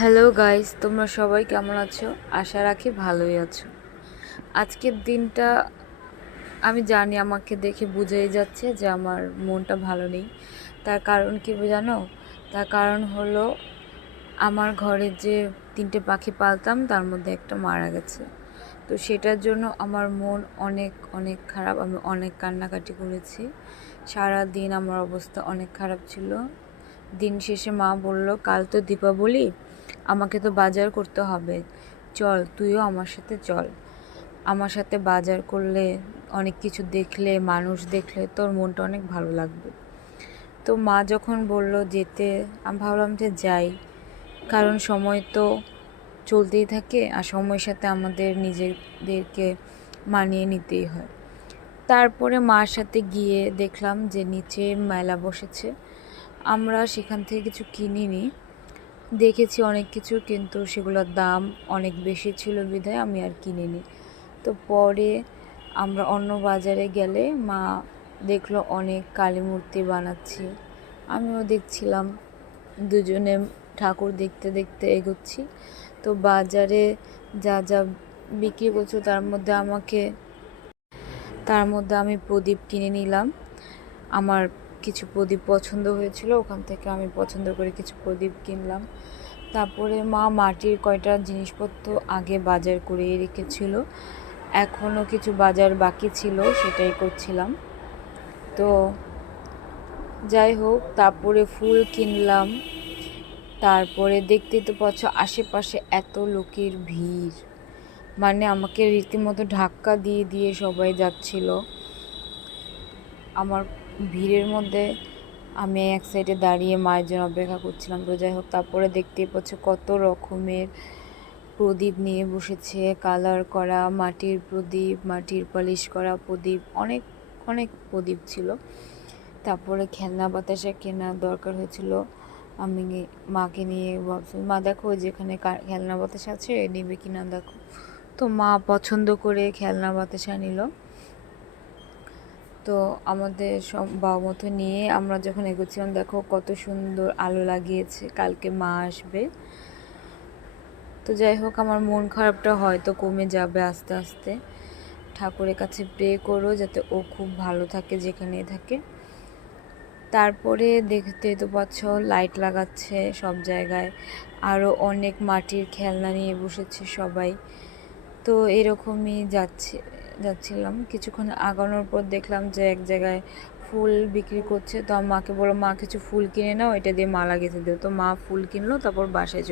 Hello guys, তোমরা সবাই কেমন আছো? আশা রাখি ভালোই আছো। আজকের দিনটা আমি জানি আমাকে দেখে বুঝেই যাচ্ছে যে আমার মনটা ভালো নেই। তার কারণ কি জানো? তার কারণ হলো আমার ঘরে যে 3টে পাখি পালতাম তার মধ্যে একটা মারা গেছে। তো সেটার জন্য আমার মন অনেক অনেক খারাপ। আমি অনেক কান্নাকাটি করেছি। সারা দিন আমার অবস্থা অনেক খারাপ ছিল। দিন শেষে মা বলল, কাল তো দীপাবলি, আমাকে তো বাজার করতে হবে, চল তুইও আমার সাথে চল। আমার সাথে বাজার করলে, অনেক কিছু দেখলে, মানুষ দেখলে তোর মনটা অনেক ভালো লাগবে। তো মা যখন বলল যেতে, আমি ভাবলাম যে যাই, কারণ সময় তো চলতেই থাকে আর সময়ের সাথে আমাদের নিজেদেরকে মানিয়ে নিতেই হয়। তারপরে মার সাথে গিয়ে দেখলাম যে নিচে মেলা বসেছে। আমরা সেখান থেকে কিছু কিনিনি, দেখেছি অনেক কিছু, কিন্তু সেগুলোর দাম অনেক বেশি ছিল বিধায় আমি আর কিনিনি। তো পরে আমরা অন্য বাজারে গেলে মা দেখলো অনেক কালী মূর্তি বানাচ্ছি, আমিও দেখছিলাম। দুজনে ঠাকুর দেখতে দেখতে এগোচ্ছি। তো বাজারে যা যা বিক্রি করছো তার মধ্যে আমি প্রদীপ কিনে নিলাম। আমার কিছু প্রদীপ পছন্দ হয়েছিল, ওখান থেকে আমি পছন্দ করে কিছু প্রদীপ কিনলাম। তারপরে মা মাটির কয়টা জিনিসপত্র আগে বাজার করে রেখেছিল, এখনও কিছু বাজার বাকি ছিল, সেটাই করছিলাম। তো যাই হোক, তারপরে ফুল কিনলাম। তারপরে দেখতেই তো পাচ্ছ আশেপাশে এত লোকের ভিড়, মানে আমাকে রীতিমতো ধাক্কা দিয়ে দিয়ে সবাই যাচ্ছিল। আমার ভিড়ের মধ্যে আমি এক সাইডে দাঁড়িয়ে মায়ের জন্য অপেক্ষা করছিলাম। তো যাই হোক, তারপরে দেখতেই পাচ্ছ কত রকমের প্রদীপ নিয়ে বসেছে, কালার করা মাটির প্রদীপ, মাটির পলিশ করা প্রদীপ, অনেক অনেক প্রদীপ ছিল। তারপরে খেলনা বাতাসা কেনার দরকার হয়েছিল, আমি মাকে নিয়ে ভাবছি, মা দেখো যেখানে খেলনা বাতাসা আছে, নেবে কিনা দেখো। তো মা পছন্দ করে খেলনা বাতাসা নিল। তো আমাদের সব বাবা মতো নিয়ে আমরা যখন এগোচ্ছিলাম, দেখো কত সুন্দর আলো লাগিয়েছে, কালকে মা আসবে। তো যাই হোক, আমার মন খারাপটা হয়তো কমে যাবে আস্তে আস্তে। ঠাকুরের কাছে প্রে করো যাতে ও খুব ভালো থাকে যেখানেই থাকে। তারপরে দেখতে তো পাচ্ছ লাইট লাগাচ্ছে সব জায়গায়, আরও অনেক মাটির খেলনা নিয়ে বসেছে সবাই। তো এরকমই যাচ্ছিলাম। কিছুক্ষণ আগানোর পর দেখলাম যে এক জায়গায় ফুল বিক্রি করছে। তো মাকে বললাম, মা কিছু ফুল কিনে নাও, এটা দিয়ে মালা গেঁথে দিও। তো মা ফুল কিনলো, তারপর বাসায়